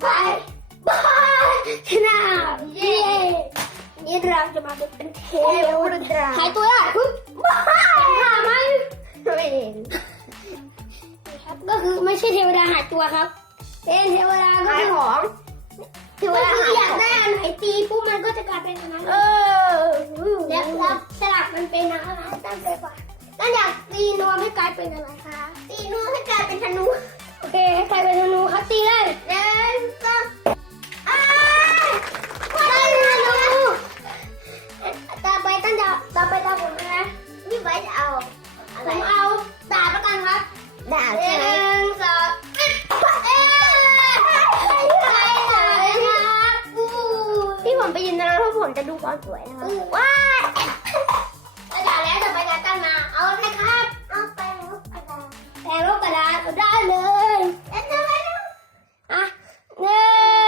ไปไปชนะเย้นี่เราจะมาเป็นเทวดาหายตัวได้ปุ๊บบ้าหามันตัวเองครับก็คือไม่ใช่เทวดาหายตัวครับเป็นเทวดาก็ขายคือของเทวดาอยากได้อันไหนตีปุ๊บมันก็จะกลายเป็นอันนั้นเออแล้วแล้วสลักมันเป็นอะไรตั้งใจกว่าตั้งอยากตีนวมให้กลายเป็นอะไรคะตีนวมให้กลายเป็นธนูโอ เค ให้กลายเป็นธนูครับตีได้เดินก็อ้าวได้ธนูต่อไปตั้งจะต่อไปตาผมนะพี่ไว้จะเอาผมเอาดาบแล้วกันครับด่าหใช่ไหมนึ่งสองเอ๊ะไปเลยครับอู้ที่ผมไปยืนตรงนั้นเพราะผมจะดูความสวยนะคะว้าย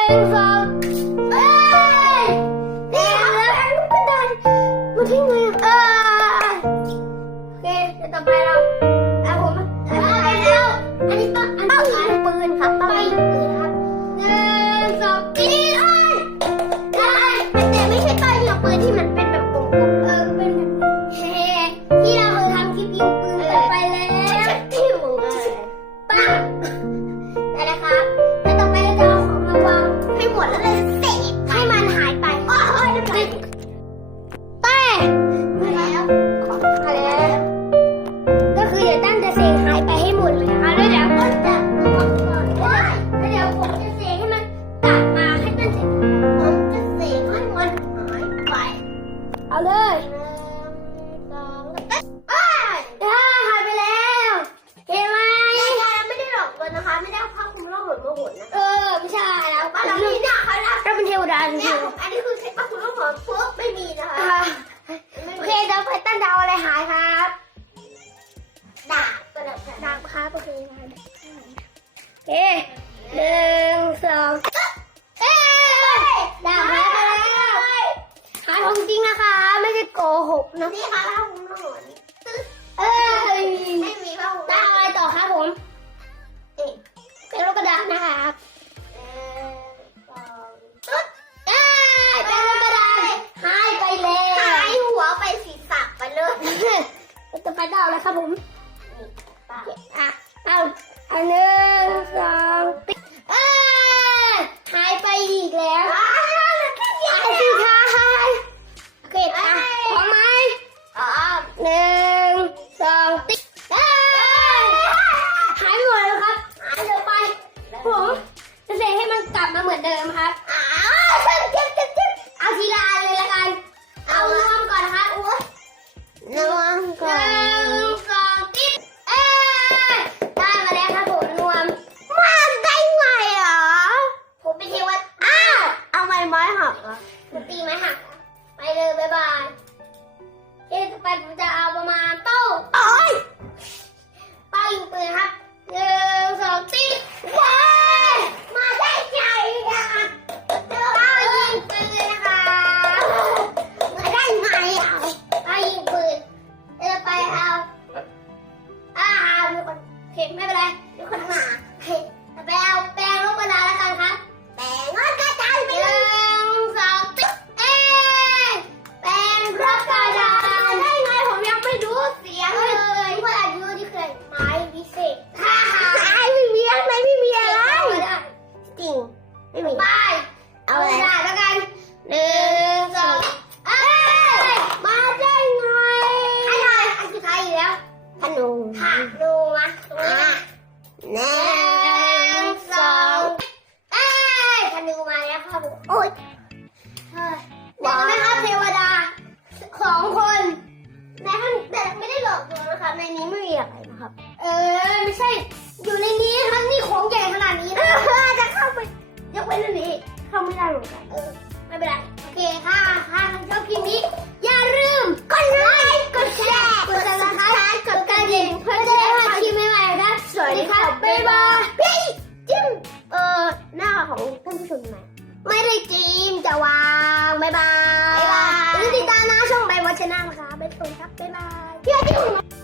นึ่ เราเป็นเทวดาจริเนี่ยงอันนี้คือใช้ผ้าคลุมโลกเหมือนปุ๊บไม่มีนะคะๆอะโอเคเดี๋ยวไปตั้งดาวอะไรหายครับดาบก็ได้ค่ะดาวครับโอเคมาเอ๊ะหนึ่งสองเอ๊ะดาวหายไปแล้วหายของจริงนะคะ ไม่ใช่โกหกนะนี่ค่ะ ครับผมนี่ป้าอะเอาอันหนึ่งสองติ๊กเอ้ยหายไปอีกแล้วอ้าวแค่ยาหายสุดท้ายโอเคอะพร้อมไหมอ๋อหนึ่ง มีคนเข็มไม่เป็นไร โอ๊ยเด็กนะครับเทวดาของคนแม่ท่านแต่ไม่ได้หลอกลวงนะคะในนี้ไม่มีอะไรนะครับ เออไม่ใช่อยู่ในนี้ทั้งนี่ของใหญ่ขนาดนี้นะจะเข้าไปยกเว้นอันี้เข้าไม่ได้หรอกันเออไม่เป็นไรโอเคค่ะถ้าชอบคลิปนี้อย่าลืมกดไลค์กดแชร์กดติดตามกดกระดิ่งเพื่อจะได้พลาดคลิใหม่ๆครับสวัสดีครับ๊ายบายพี่จิ้มเออหน้าของท่านผู้ชมใหม่ ไม่ได้จีนจะวางบ๊ายบายบายบาติดตามนะช่องใบวัชนานะคะไป็นงนครับบ๊ายบายพี่อาทิต